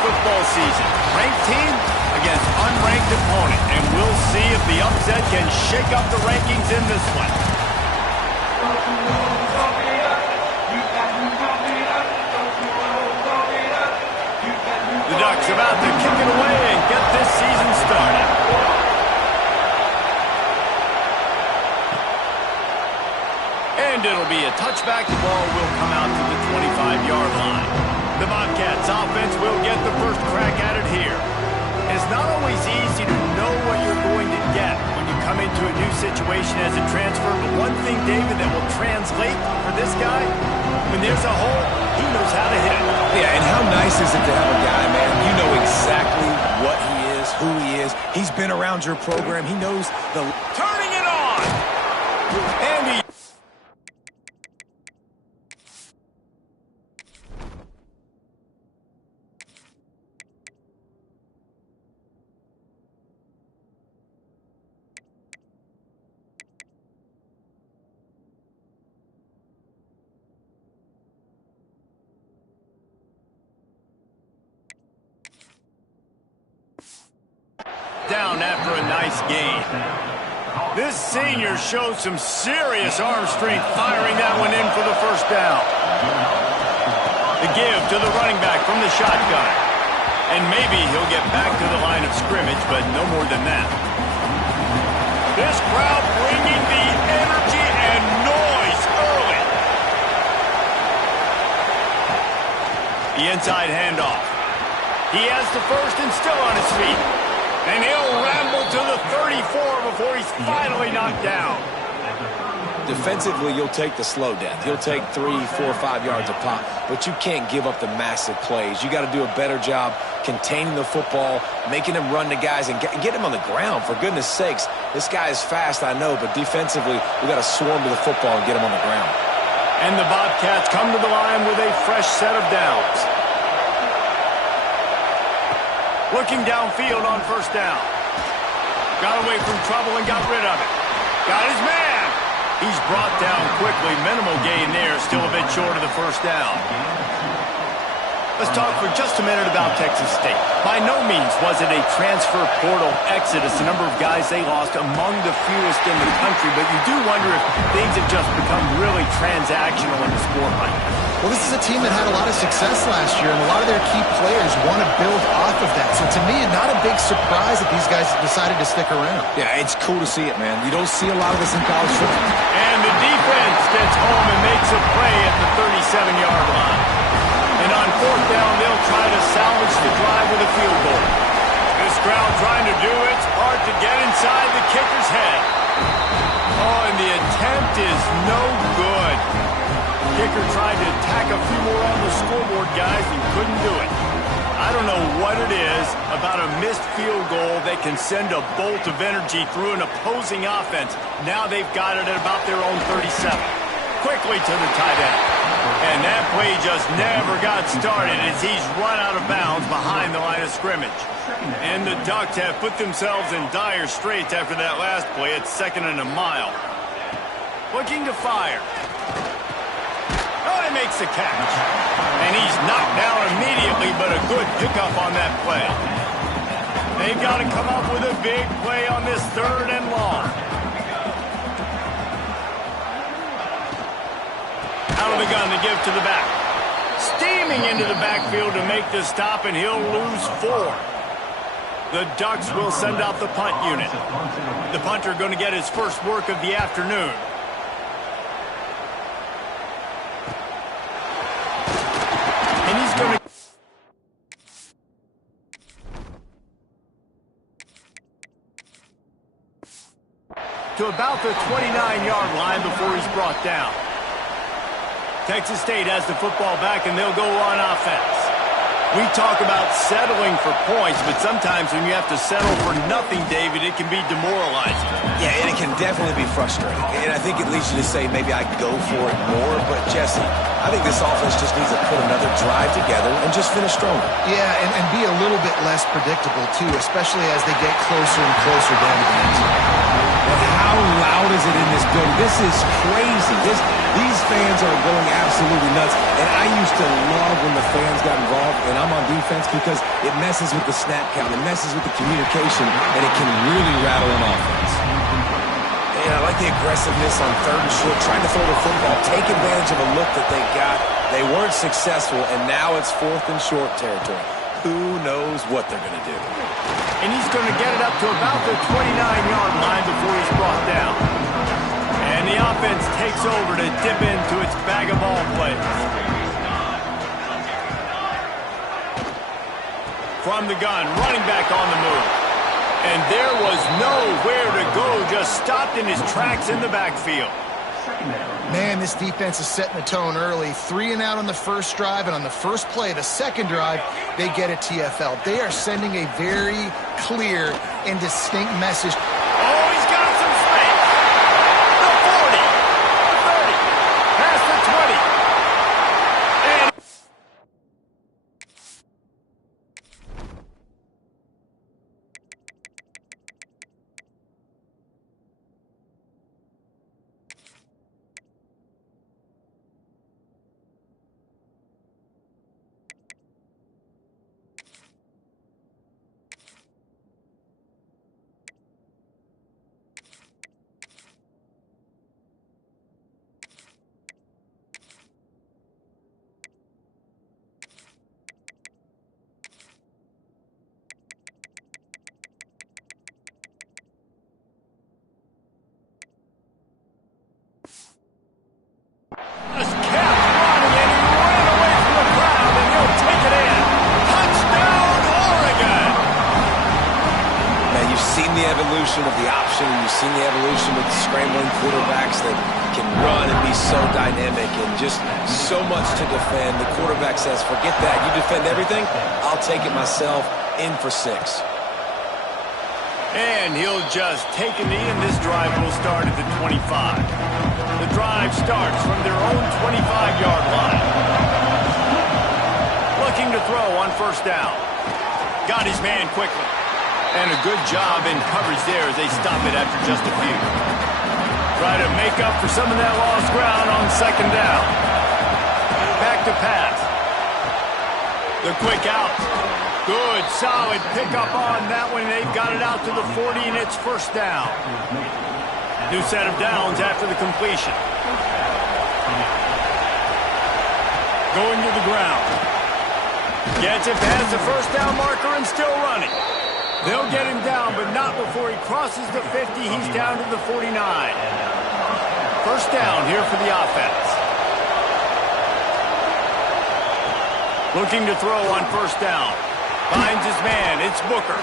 Football season. Ranked team against unranked opponent, and we'll see if the upset can shake up the rankings in this one. The Ducks about to kick it away and get this season started. And it'll be a touchback. The ball will come out to the 25-yard line. The Bobcats offense will get the first crack at it here. It's not always easy to know what you're going to get when you come into a new situation as a transfer, but one thing, David, that will translate for this guy, when there's a hole, he knows how to hit it. Yeah, and how nice is it to have a guy, man, you know exactly what he is, who he is. He's been around your program. He knows the... Turning it on! And he... down after a nice gain. This senior shows some serious arm strength firing that one in for the first down. The give to the running back from the shotgun. And maybe he'll get back to the line of scrimmage, but no more than that. This crowd bringing the energy and noise early. The inside handoff. He has the first and still on his feet. And he'll ramble to the 34 before he's finally knocked down. Defensively, you'll take the slow death. You'll take 3, 4, 5 yards a pop, but you can't give up the massive plays. You got to do a better job containing the football, making him run to guys, and get him on the ground, for goodness sakes. This guy is fast, I know, but defensively, we got to swarm to the football and get him on the ground. And the Bobcats come to the line with a fresh set of downs. Looking downfield on first down. Got away from trouble and got rid of it. Got his man. He's brought down quickly. Minimal gain there. Still a bit short of the first down. Let's talk for just a minute about Texas State. By no means was it a transfer portal exodus. The number of guys they lost among the fewest in the country. But you do wonder if things have just become really transactional in the sport right now. Well, this is a team that had a lot of success last year, and a lot of their key players want to build off of that. So to me, not a big surprise that these guys decided to stick around. Yeah, it's cool to see it, man. You don't see a lot of this in college football. And the defense gets home and makes a play at the 37-yard line. And on fourth down, they'll try to salvage the drive. crowd trying to do its part to get inside the kicker's head. Oh, and the attempt is no good. Kicker tried to tack a few more on the scoreboard, guys, and couldn't do it. I don't know what it is about a missed field goal that can send a bolt of energy through an opposing offense. Now they've got it at about their own 37. Quickly to the tight end. And that play just never got started as he's run out of bounds behind the line of scrimmage. And the Ducks have put themselves in dire straits after that last play at 2nd and a mile. Looking to fire. Oh, he makes the catch. And he's knocked down immediately, but a good pickup on that play. They've got to come up with a big play on this 3rd and long. Out of the gun to give to the back. Steaming into the backfield to make the stop, and he'll lose 4. The Ducks will send out the punt unit. The punter going to get his first work of the afternoon. And he's going to about the 29-yard line before he's brought down. Texas State has the football back, and they'll go on offense. We talk about settling for points, but sometimes when you have to settle for nothing, David, it can be demoralizing. Yeah, and it can definitely be frustrating. And I think it leads you to say maybe I go for it more. But, Jesse, I think this offense just needs to put another drive together and just finish stronger. Yeah, and be a little bit less predictable, too, especially as they get closer and closer down to the end zone. But how loud is it in this building? This is crazy. These fans are going absolutely nuts. And I used to love when the fans got involved, and I'm on defense because it messes with the snap count. It messes with the communication, and it can really rattle an offense. And I like the aggressiveness on 3rd and short, trying to throw the football, take advantage of a look that they got. They weren't successful, and now it's 4th and short territory. Who knows what they're going to do? And he's going to get it up to about the 29-yard line before he's brought down. And the offense takes over to dip into its bag of ball plays. From the gun, running back on the move. And there was nowhere to go, just stopped in his tracks in the backfield. Man, this defense is setting the tone early. 3 and out on the first drive, and on the first play, the second drive, they get a TFL. They are sending a very clear and distinct message. Oh, he's got some space. The 40, the 30, past the 20. And evolution of the option, and you've seen the evolution of the scrambling quarterbacks that can run and be so dynamic and just so much to defend. The quarterback says, forget that. You defend everything, I'll take it myself. In for 6. And he'll just take a knee, and this drive will start at the 25. The drive starts from their own 25-yard line. Looking to throw on first down. Got his man quickly. And a good job in coverage there as they stop it after just a few. Try to make up for some of that lost ground on second down. Back to pass. The quick out. Good, solid pickup on that one. They've got it out to the 40, and it's first down. New set of downs after the completion. Going to the ground. Gets it past the first down marker and still running. They'll get him down, but not before he crosses the 50. He's down to the 49. First down here for the offense. Looking to throw on first down. Finds his man. It's Booker.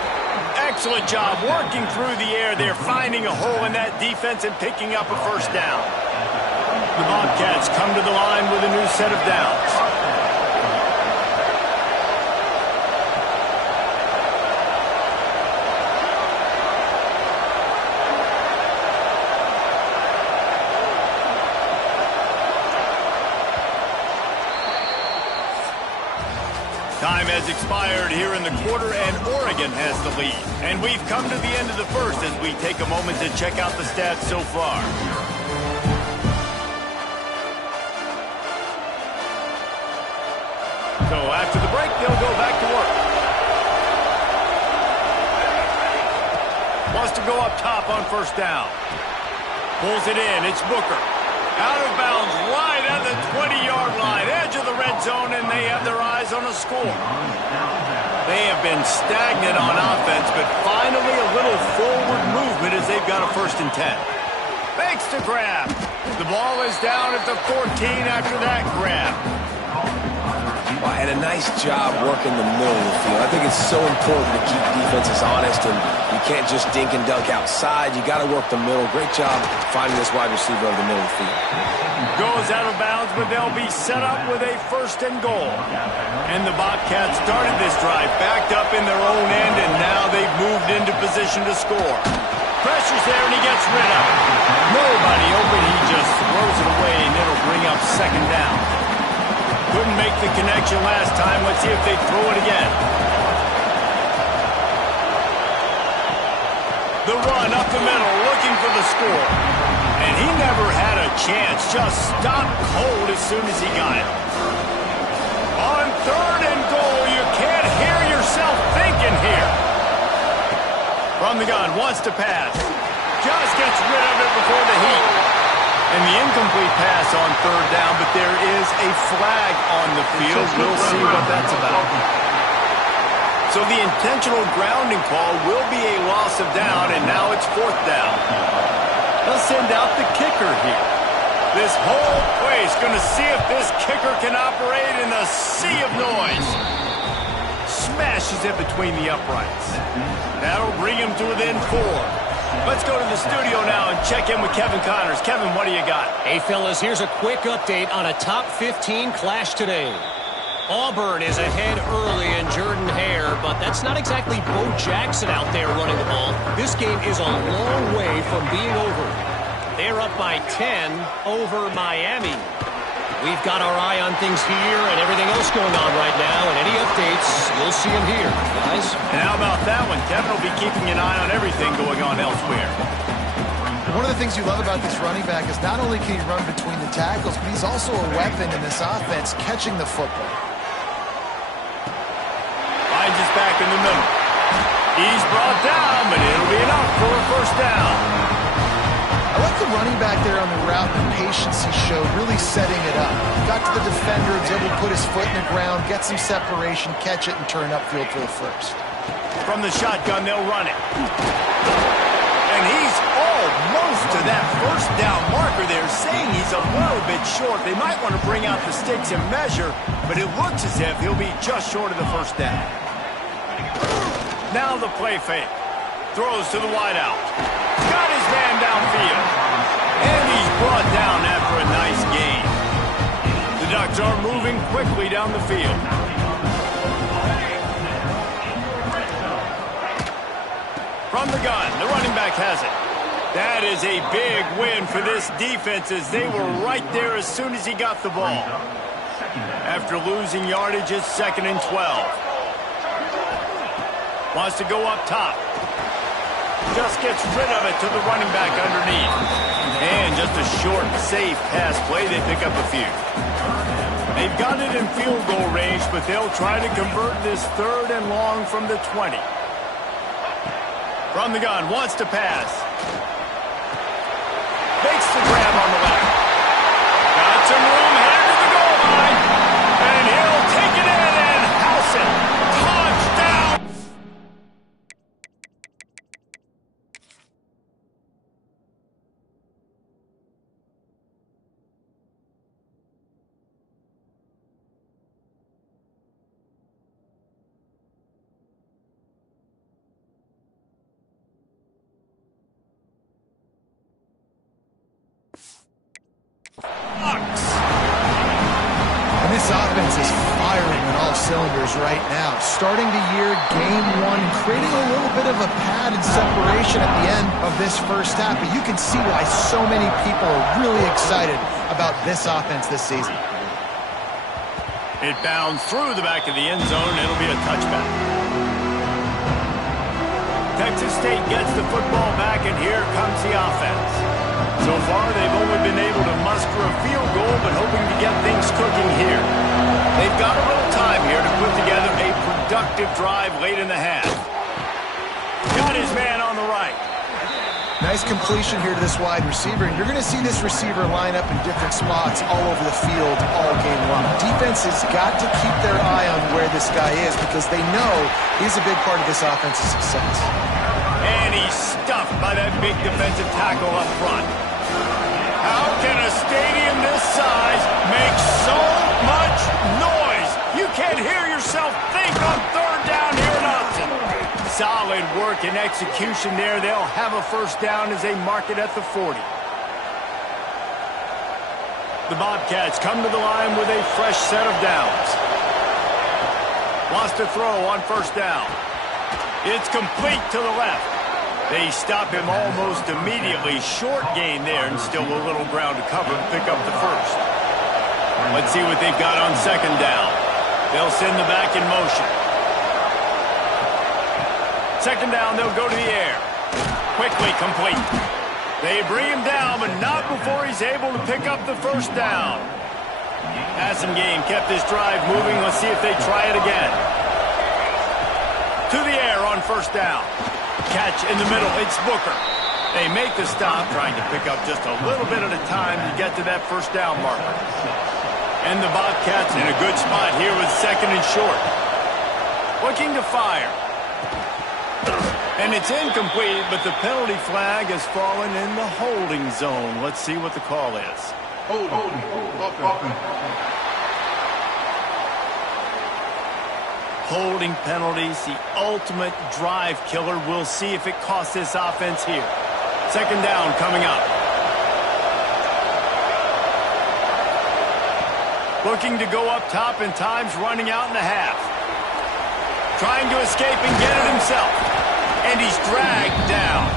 Excellent job working through the air there, finding a hole in that defense and picking up a first down. The Bobcats come to the line with a new set of downs. Time has expired here in the quarter, and Oregon has the lead. And we've come to the end of the first as we take a moment to check out the stats so far. So after the break, they'll go back to work. Wants to go up top on first down. Pulls it in. It's Booker. Out of bounds, right at the 20-yard line, edge of the red zone, and they have their eyes on a score. They have been stagnant on offense, but finally a little forward movement as they've got a 1st and 10. Makes the grab. The ball is down at the 14 after that grab. Well, and a nice job working the middle of the field. I think it's so important to keep defenses honest, and you can't just dink and dunk outside. You got to work the middle. Great job finding this wide receiver over the middle of the field. Goes out of bounds, but they'll be set up with a 1st and goal. And the Bobcats started this drive backed up in their own end, and now they've moved into position to score. Pressure's there, and he gets rid of it. Nobody open. He just throws it away, and it'll bring up 2nd down. Couldn't make the connection last time. Let's see if they throw it again. The run up the middle, looking for the score. And he never had a chance. Just stopped cold as soon as he got it. On 3rd and goal, you can't hear yourself thinking here. From the gun, wants to pass. Just gets rid of it before the heat. And the incomplete pass on 3rd down, but there is a flag on the field. We'll see what that's about. So the intentional grounding call will be a loss of down, and now it's 4th down. They'll send out the kicker here. This whole place going to see if this kicker can operate in a sea of noise. Smashes it between the uprights. That'll bring him to within 4. Let's go to the studio now and check in with Kevin Connors. Kevin, what do you got? Hey, fellas, here's a quick update on a top 15 clash today. Auburn is ahead early in Jordan Hare, but that's not exactly Bo Jackson out there running the ball. This game is a long way from being over. They're up by 10 over Miami. We've got our eye on things here and everything else going on right now, and any updates, you'll see them here, guys. And how about that one? Kevin will be keeping an eye on everything going on elsewhere. One of the things you love about this running back is not only can he run between the tackles, but he's also a weapon in this offense, catching the football. Finds his back in the middle. He's brought down, but it'll be enough for a 1st down. I like the running back there on the route and the patience he showed, really setting it up. Got to the defender, was able to put his foot in the ground, get some separation, catch it, and turn upfield for the 1st. From the shotgun, they'll run it. And he's almost to that 1st down marker there, saying he's a little bit short. They might want to bring out the sticks and measure, but it looks as if he'll be just short of the 1st down. Now the play fake. Throws to the wideout. Got his man downfield. And he's brought down after a nice gain. The Ducks are moving quickly down the field. From the gun, the running back has it. That is a big win for this defense as they were right there as soon as he got the ball. After losing yardage, it's 2nd and 12. Wants to go up top. Just gets rid of it to the running back underneath. And just a short, safe pass play. They pick up a few. They've got it in field goal range, but they'll try to convert this 3rd and long from the 20. From the gun, wants to pass. Makes the grab on the left. Got some room, headed to the goal line. And he'll take it in and house it. Touchdown! offense is firing on all cylinders right now. Starting the year, game one, creating a little bit of a pad and separation at the end of this first half. But you can see why so many people are really excited about this offense this season. It bounds through the back of the end zone. It'll be a touchback. Texas State gets the football back, and here comes the offense. So far, they've only been able to muster a field goal, but hoping to get things cooking here. They've got a little time here to put together a productive drive late in the half. Got his man on the right. Nice completion here to this wide receiver, and you're going to see this receiver line up in different spots all over the field all game long. Defense has got to keep their eye on where this guy is because they know he's a big part of this offense's success. And he's stuffed by that big defensive tackle up front. How can a stadium this size make so much noise? You can't hear yourself think on third down here at Austin. Solid work and execution there. They'll have a first down as they mark it at the 40. The Bobcats come to the line with a fresh set of downs. Wants to throw on first down. It's complete to the left. They stop him almost immediately. Short gain there and still a little ground to cover to pick up the first. Let's see what they've got on second down. They'll send the back in motion. Second down, they'll go to the air. Quickly complete. They bring him down, but not before he's able to pick up the first down. Passing game kept this drive moving. Let's see if they try it again. To the air on first down. Catch in the middle. It's Booker. They make the stop, trying to pick up just a little bit at a time to get to that first down marker. And the Bobcats in a good spot here with second and short. Looking to fire. And it's incomplete, but the penalty flag has fallen in the holding zone. Let's see what the call is. Holding penalties, the ultimate drive killer. We'll see if it costs this offense here. Second down coming up. Looking to go up top, and time's running out in the half. Trying to escape and get it himself. And he's dragged down.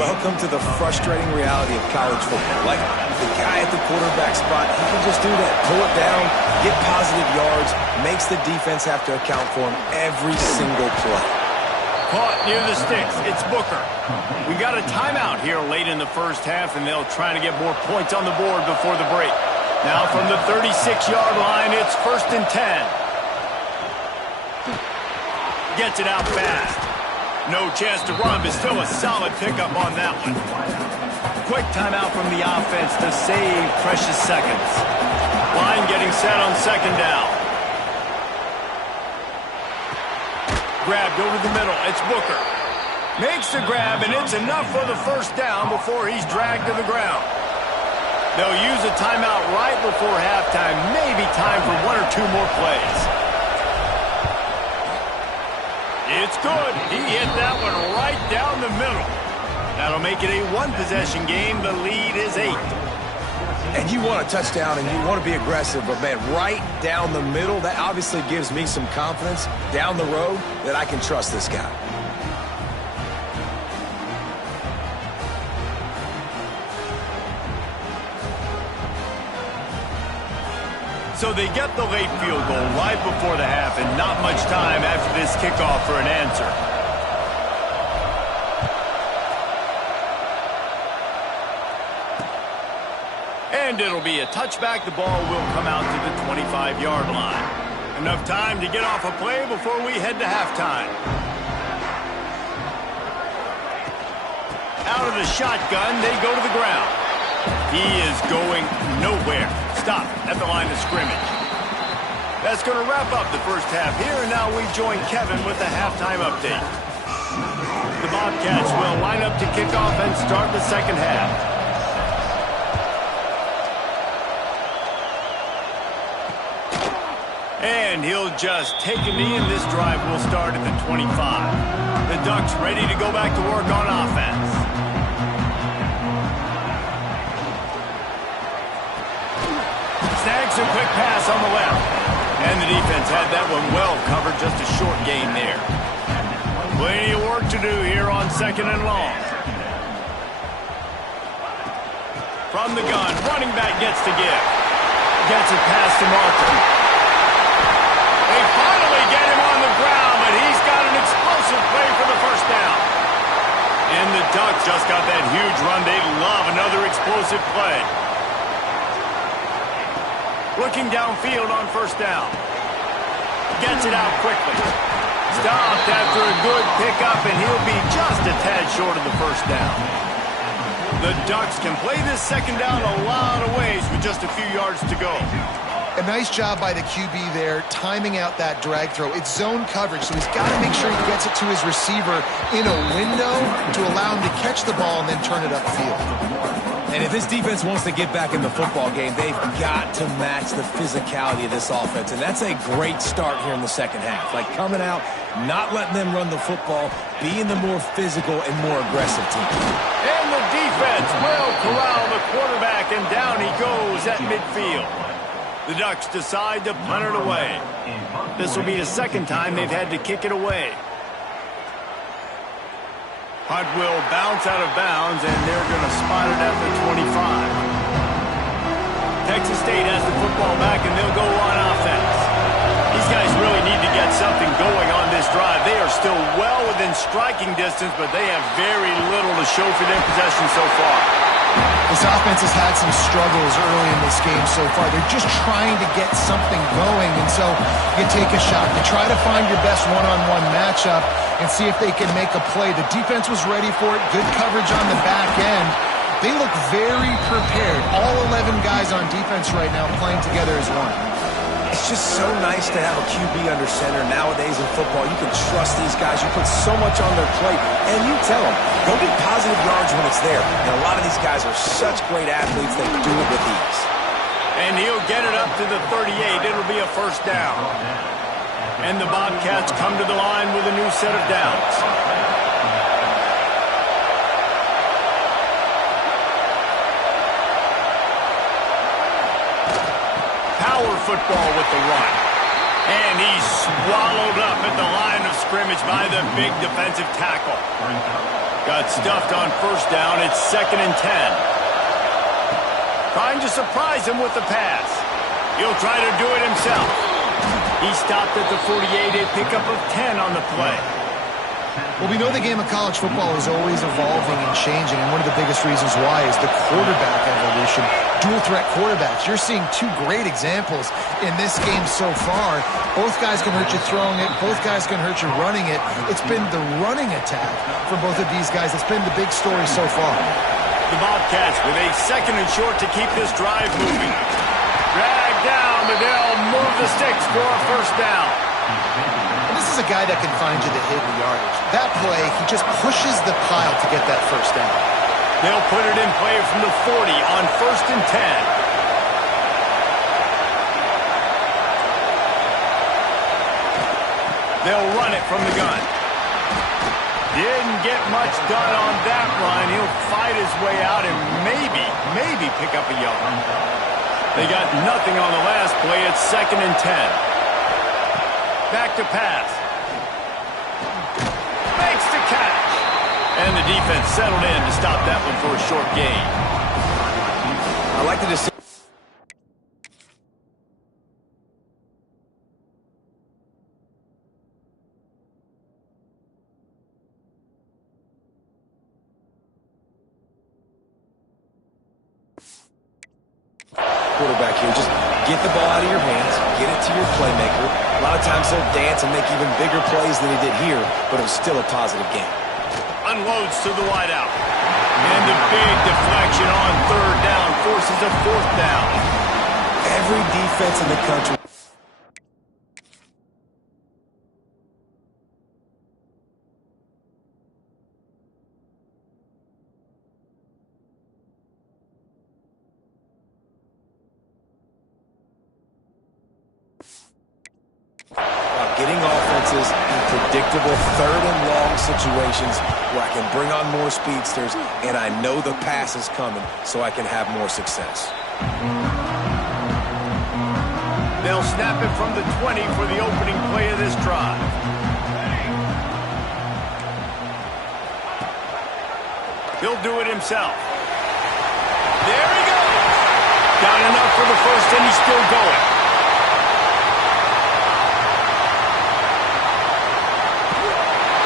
Welcome to the frustrating reality of college football. Like the guy at the quarterback spot, he can just do that. Pull it down, get positive yards, makes the defense have to account for him every single play. Caught near the sticks. It's Booker. We got a timeout here late in the first half, and they'll try to get more points on the board before the break. Now from the 36-yard line, it's 1st and 10. Gets it out fast. No chance to run, but still a solid pickup on that one. Quick timeout from the offense to save precious seconds. Line getting set on second down. Grabbed over the middle. It's Booker. Makes the grab, and it's enough for the first down before he's dragged to the ground. They'll use a timeout right before halftime. Maybe time for one or two more plays. It's good. He hit that one right down the middle. That'll make it a one-possession game. The lead is 8. And you want a touchdown and you want to be aggressive, but man, right down the middle, that obviously gives me some confidence down the road that I can trust this guy. So they get the late field goal right before the half, and not much time after this kickoff for an answer. And it'll be a touchback. The ball will come out to the 25-yard line. Enough time to get off a play before we head to halftime. Out of the shotgun, they go to the ground. He is going nowhere. Stop at the line of scrimmage. That's going to wrap up the first half here, and now we join Kevin with the halftime update. The Bobcats will line up to kick off and start the second half. And he'll just take a knee, and this drive will start at the 25. The Ducks ready to go back to work on offense. Snags a quick pass on the left. And the defense had that one well covered, just a short gain there. Plenty of work to do here on 2nd and long. From the gun, running back gets to give. Gets it past the marker. They finally get him on the ground, but he's got an explosive play for the first down. And the Ducks just got that huge run. They love another explosive play. Looking downfield on 1st down. Gets it out quickly. Stopped after a good pickup, and he'll be just a tad short of the 1st down. The Ducks can play this 2nd down a lot of ways with just a few yards to go. A nice job by the QB there, timing out that drag throw. It's zone coverage, so he's got to make sure he gets it to his receiver in a window to allow him to catch the ball and then turn it upfield. And if this defense wants to get back in the football game, they've got to match the physicality of this offense. And that's a great start here in the 2nd half. Like coming out, not letting them run the football, being the more physical and more aggressive team. And the defense will corral the quarterback, and down he goes at midfield. The Ducks decide to punt it away. This will be the 2nd time they've had to kick it away. Punt will bounce out of bounds, and they're going to spot it at the 25. Texas State has the football back, and they'll go on offense. These guys really need to get something going on this drive. They are still well within striking distance, but they have very little to show for their possession so far. This offense has had some struggles early in this game so far. They're just trying to get something going, and so you take a shot. You try to find your best one-on-one matchup and see if they can make a play. The defense was ready for it. Good coverage on the back end. They look very prepared. All 11 guys on defense right now playing together as one. It's just so nice to have a QB under center. Nowadays in football, you can trust these guys. You put so much on their plate, and you tell them, go get positive yards when it's there. And a lot of these guys are such great athletes, they do it with ease. And he'll get it up to the 38. It'll be a 1st down. And the Bobcats come to the line with a new set of downs. Power football with the run. And he's swallowed up at the line of scrimmage by the big defensive tackle. Got stuffed on 1st down. It's 2nd and 10. Trying to surprise him with the pass. He'll try to do it himself. He stopped at the 48, a pickup of 10 on the play. Well, we know the game of college football is always evolving and changing, and one of the biggest reasons why is the quarterback evolution. Dual threat quarterbacks. You're seeing two great examples in this game so far. Both guys can hurt you throwing it. Both guys can hurt you running it. It's been the running attack for both of these guys that's been the big story so far. The Bobcats with a 2nd and short to keep this drive moving. Drag down, but they'll move the sticks for a 1st down. And this is a guy that can find you the hidden yardage. That play, he just pushes the pile to get that 1st down. They'll put it in play from the 40 on 1st and 10. They'll run it from the gun. Didn't get much done on that run. He'll fight his way out and maybe pick up a yard. They got nothing on the last play. It's 2nd and 10. Back to pass. Makes the catch. And the defense settled in to stop that one for a short gain. I like the decision. Quarterback here, just get the ball out of your hands, get it to your playmaker. A lot of times he'll dance and make even bigger plays than he did here, but it was still a positive game. Unloads to the wideout. And the big deflection on 3rd down forces a 4th down. Every defense in the country. Getting offenses in predictable 3rd and long situations where I can bring on more speedsters and I know the pass is coming so I can have more success. They'll They'll snap it from the 20 for the opening play of this drive. He'll do it himself. There he goes. Got enough for the first, and he's still going.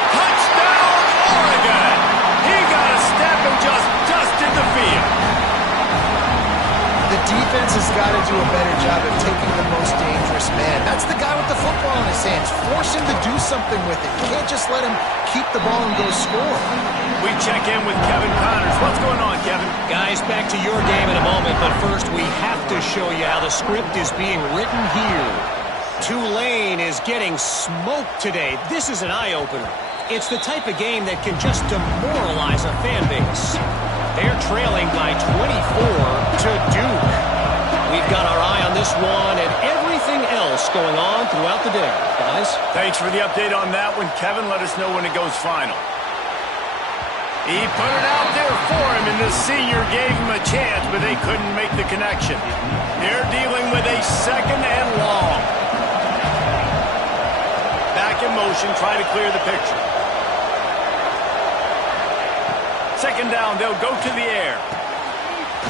Touchdown, Oregon. He got a step and just dusted the field. The defense has got to do a better job of taking the most dangerous man. That's the guy with the football in his hands. Force him to do something with it. You can't just let him keep the ball and go score. We check in with Kevin Connors. What's going on, Kevin? Guys, back to your game in a moment, but first we have to show you how the script is being written here. Tulane is getting smoked today. This is an eye-opener. It's the type of game that can just demoralize a fan base. They're trailing by 24 to Duke. We've got our eye on this one and everything else going on throughout the day. Guys? Thanks for the update on that one, Kevin. Let us know when it goes final. He put it out there for him, and the senior gave him a chance, but they couldn't make the connection. They're dealing with a second and long. Back in motion, try to clear the picture. Second down, they'll go to the air.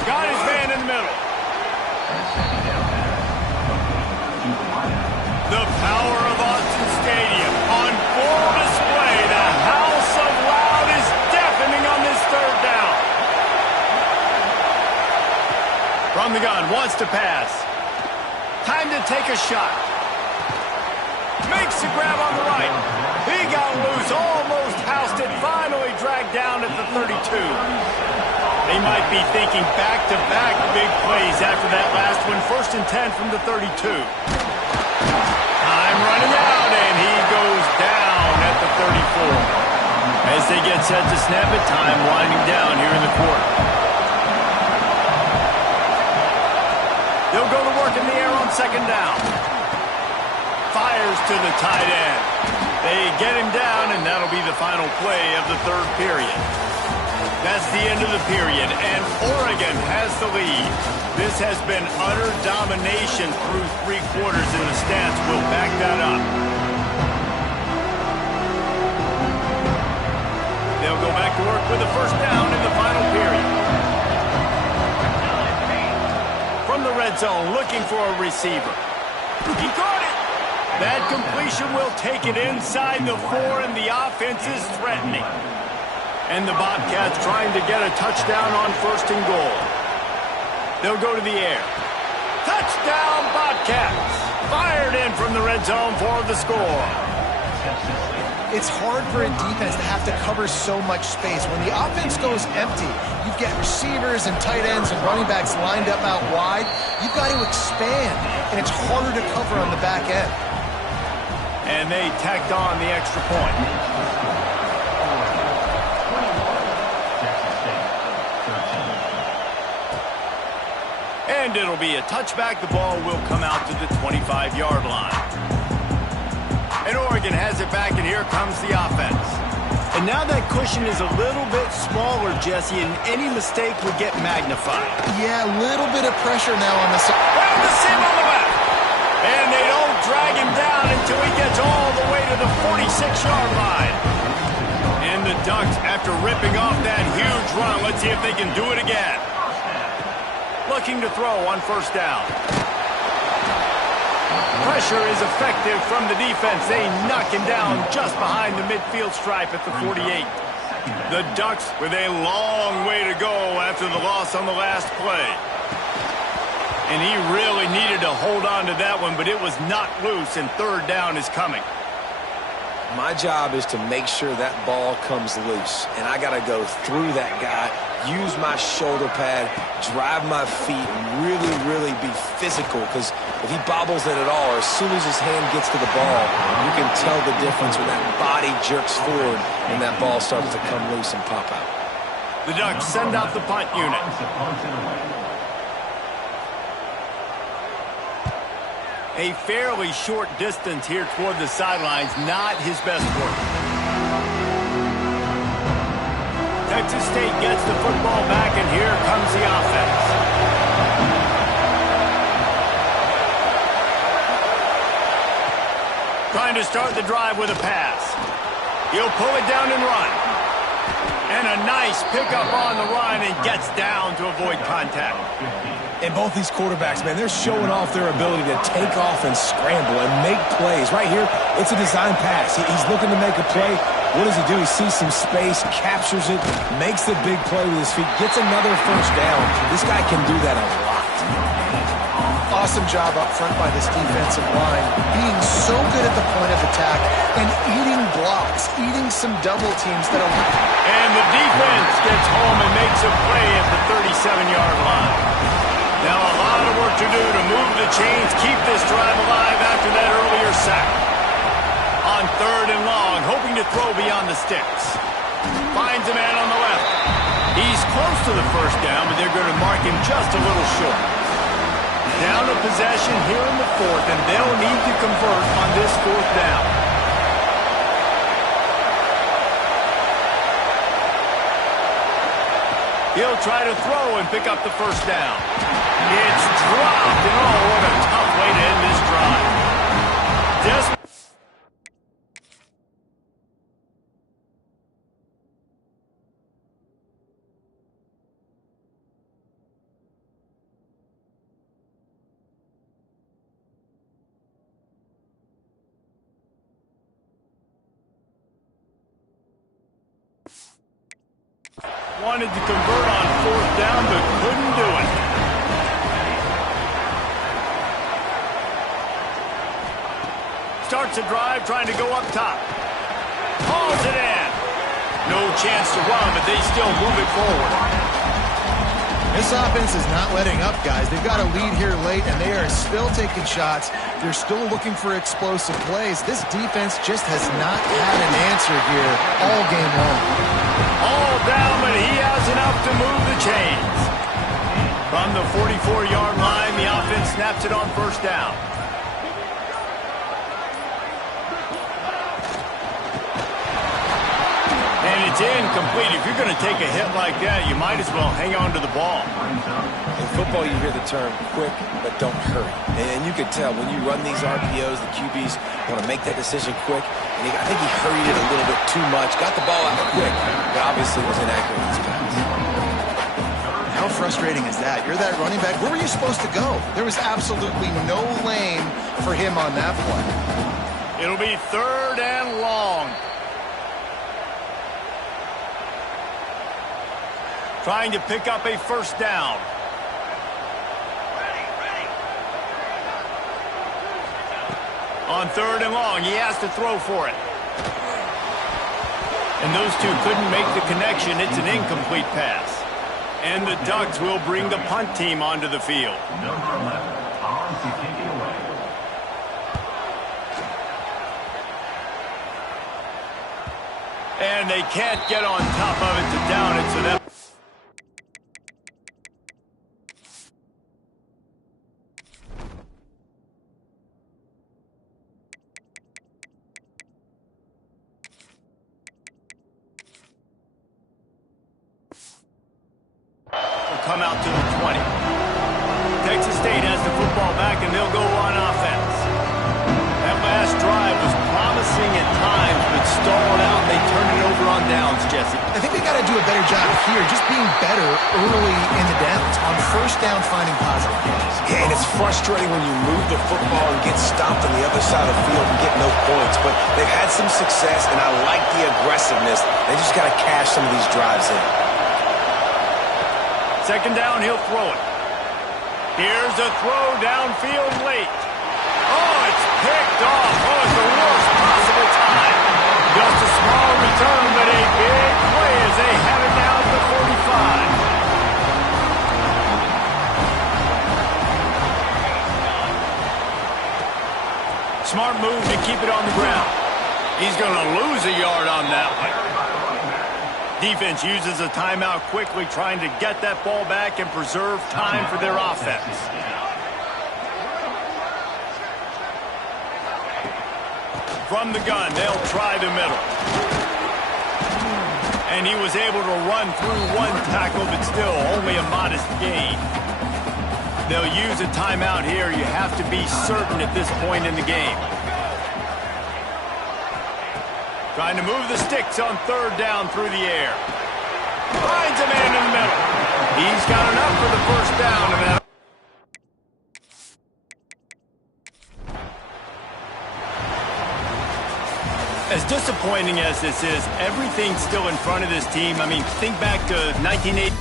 Got his man in the middle. The power of Austin Stadium on full display. The house of loud is deafening on this third down. From the gun, wants to pass. Time to take a shot. Makes the grab on the right. He got loose, almost housed it, finally dragged down at the 32. They might be thinking back-to-back big plays after that last one. 1st and 10 from the 32. Time running out, and he goes down at the 34. As they get set to snap it, time winding down here in the quarter. They'll go to work in the air on second down. Fires to the tight end. They get him down, and that'll be the final play of the third period. That's the end of the period, and Oregon has the lead. This has been utter domination through 3 quarters, and the stats will back that up. They'll go back to work with the first down in the final period. From the red zone, looking for a receiver. He caught it! That completion will take it inside the 4, and the offense is threatening. And the Bobcats trying to get a touchdown on 1st and goal. They'll go to the air. Touchdown, Bobcats! Fired in from the red zone for the score. It's hard for a defense to have to cover so much space. When the offense goes empty, you get receivers and tight ends and running backs lined up out wide. You've got to expand, and it's harder to cover on the back end. And they tacked on the extra point. And it'll be a touchback. The ball will come out to the 25-yard line. And Oregon has it back, and here comes the offense. And now that cushion is a little bit smaller, Jesse, and any mistake would get magnified. Yeah, a little bit of pressure now on the side. And the seam on the left. And they don't drag him down until he gets all the way to the 46-yard line. And the Ducks, after ripping off that huge run, let's see if they can do it again. Looking to throw on first down. Pressure is effective from the defense. They knock him down just behind the midfield stripe at the 48. The Ducks with a long way to go after the loss on the last play. And he really needed to hold on to that one, but it was knocked loose, and third down is coming. My job is to make sure that ball comes loose, and I got to go through that guy, use my shoulder pad, drive my feet, and really, really be physical, because if he bobbles it at all, or as soon as his hand gets to the ball, you can tell the difference when that body jerks forward and that ball starts to come loose and pop out. The Ducks send out the punt unit. A fairly short distance here toward the sidelines, not his best work. Texas State gets the football back, and here comes the offense. Trying to start the drive with a pass. He'll pull it down and run. And a nice pickup on the run and gets down to avoid contact. And both these quarterbacks, man, they're showing off their ability to take off and scramble and make plays. Right here, it's a design pass. He's looking to make a play. What does he do? He sees some space, captures it, makes the big play with his feet, gets another first down. This guy can do that a lot. Awesome job up front by this defensive line, being so good at the point of attack and eating blocks, eating some double teams that are... And the defense gets home and makes a play at the 37-yard line. Now a lot of work to do to move the chains, keep this drive alive after that earlier sack. On 3rd and long, hoping to throw beyond the sticks. Finds a man on the left. He's close to the first down, but they're going to mark him just a little short. Down a possession here in the 4th, and they'll need to convert on this 4th down. He'll try to throw and pick up the first down. It's dropped, and oh, what a tough way to end this drive. Wanted to convert on 4th down, but couldn't do it. Starts a drive, trying to go up top. Hauls it in. No chance to run, but they still move it forward. This offense is not letting up, guys. They've got a lead here late, and they are still taking shots. They're still looking for explosive plays. This defense just has not had an answer here all game long. All down, but he has enough to move the chains. From the 44-yard line, the offense snaps it on 1st down. And it's incomplete. If you're going to take a hit like that, you might as well hang on to the ball. In football, you hear the term quick, but don't hurry. And you can tell when you run these RPOs, the QBs want to make that decision quick. And I think he hurried it a little bit too much. Got the ball out quick, but obviously was inaccurate in his pass. How frustrating is that? You're that running back. Where were you supposed to go? There was absolutely no lane for him on that play. It'll be 3rd and long. Trying to pick up a first down. On 3rd and long, he has to throw for it. And those two couldn't make the connection. It's an incomplete pass. And the Ducks will bring the punt team onto the field. And they can't get on top of it to down it, so that... come out to the 20. Texas State has the football back, and they'll go on offense. That last drive was promising at times, but stalled out. They turned it over on downs, Jesse. I think they got to do a better job here, just being better early in the downs. On 1st down, finding positive plays. Yeah, and it's frustrating when you move the football and get stopped on the other side of the field and get no points. But they've had some success, and I like the aggressiveness. They just got to cash some of these drives in. 2nd down, he'll throw it. Here's a throw downfield late. Oh, it's picked off. Oh, it's the worst possible time. Just a small return, but a big play as they have it down to the 45. Smart move to keep it on the ground. He's going to lose a yard on that one. Defense uses a timeout quickly, trying to get that ball back and preserve time for their offense. From the gun, they'll try the middle. And he was able to run through one tackle, but still only a modest gain. They'll use a timeout here. You have to be certain at this point in the game. Trying to move the sticks on third down through the air. Finds a man in the middle. He's got enough for the first down. And that as disappointing as this is, everything's still in front of this team. I mean, think back to 1980.